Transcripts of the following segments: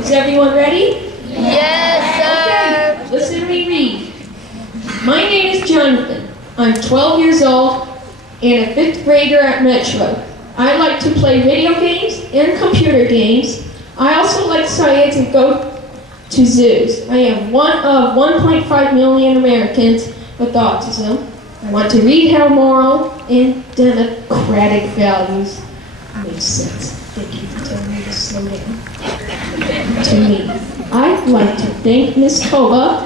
Is everyone ready? Yes, sir. Okay, listen to me read. My name is Jonathan. I'm 12 years old and a 5th grader at Metro. I like to play video games and computer games. I also like science and go to zoos. I am one of 1.5 million Americans with autism. I want to read how moral and democratic values make sense. Thank you for telling me to slow down. To me, I'd like to thank Miss Kova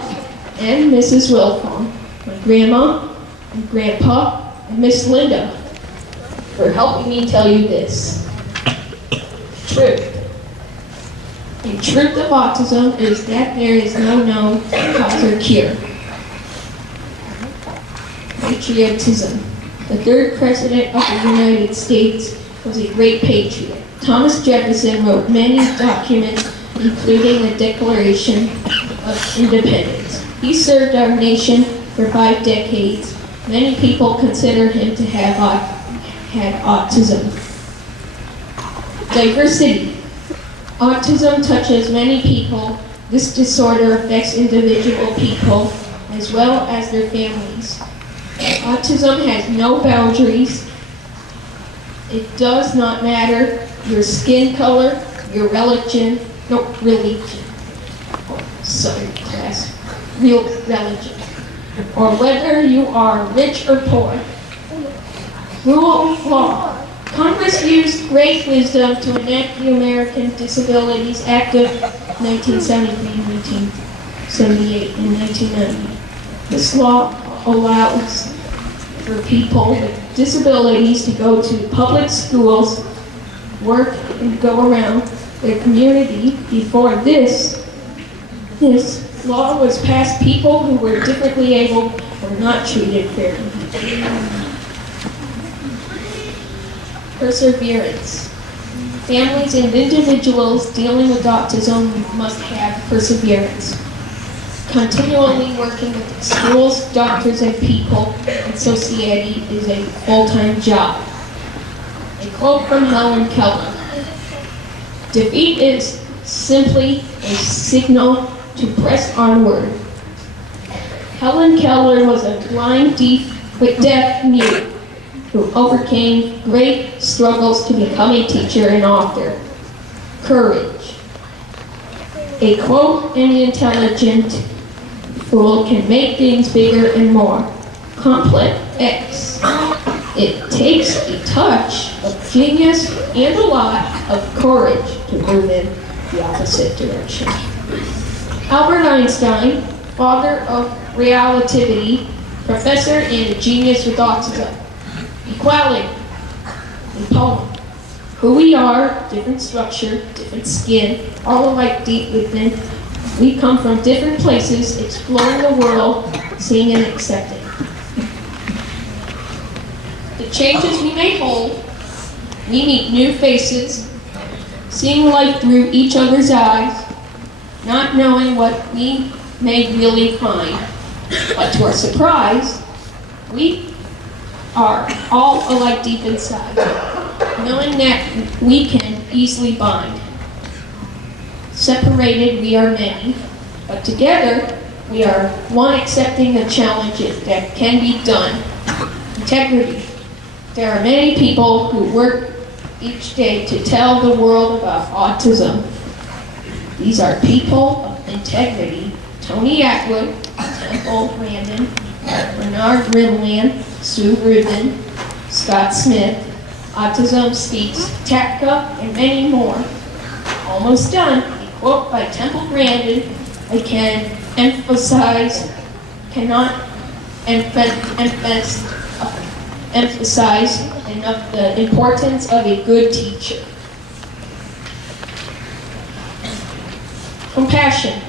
and Mrs. Wilcom, my grandma and grandpa, and Miss Linda for helping me tell you this. Truth. The truth of autism is that there is no known cause or cure. Patriotism. The 3rd president of the United States was a great patriot. Thomas Jefferson wrote many documents, including the Declaration of Independence. He served our nation for 5 decades. Many people consider him to have had autism. Diversity. Autism touches many people. This disorder affects individual people as well as their families. Autism has no boundaries. It does not matter your skin color, your religion, sorry class, real religion, or whether you are rich or poor. Rule of law. Congress used great wisdom to enact the American Disabilities Act of 1973, 1978, and 1990. This law allows for people with disabilities to go to public schools, work, and go around their community. Before this law was passed, people who were differently able were not treated fairly. Perseverance. Families and individuals dealing with autism must have perseverance. Continually working with schools, doctors, and people in society is a full-time job. A quote from Helen Keller. Defeat is simply a signal to press onward. Helen Keller was a blind, deaf mute who overcame great struggles to become a teacher and author. Courage. A quote, any intelligent fool can make things bigger and more complex. It takes a touch of genius and a lot of courage to move in the opposite direction. Albert Einstein, father of relativity, professor and a genius with autism. Equality. A poem. Who we are, different structure, different skin, all alike deep within. We come from different places, exploring the world, seeing and accepting. The changes we may hold, we meet new faces, seeing life through each other's eyes, not knowing what we may really find. But to our surprise, we are all alike deep inside, knowing that we can easily bind. Separated, we are many, but together, we are one, accepting the challenges that can be done. Integrity. There are many people who work each day to tell the world about autism. These are people of integrity. Tony Atwood, Temple Brandon, Bernard Grimland, Sue Rubin, Scott Smith, Autism Speaks, Tapka, and many more. Almost done. A quote by Temple Brandon. I cannot emphasize enough the importance of a good teacher. Compassion.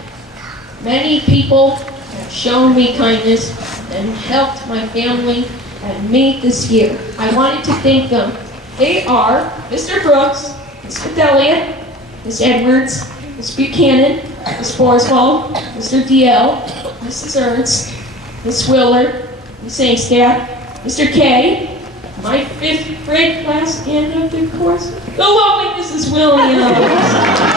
Many people have shown me kindness and helped my family and me this year. I wanted to thank them. They are Mr. Brooks, Ms. Fidelia, Ms. Edwards, Ms. Buchanan, Ms. Borswell, Mr. DL, Mrs. Ernst, Ms. Willer, Ms. Angstadt, Mr. K, my 5th grade class and of the course, the lovely Mrs. Williams.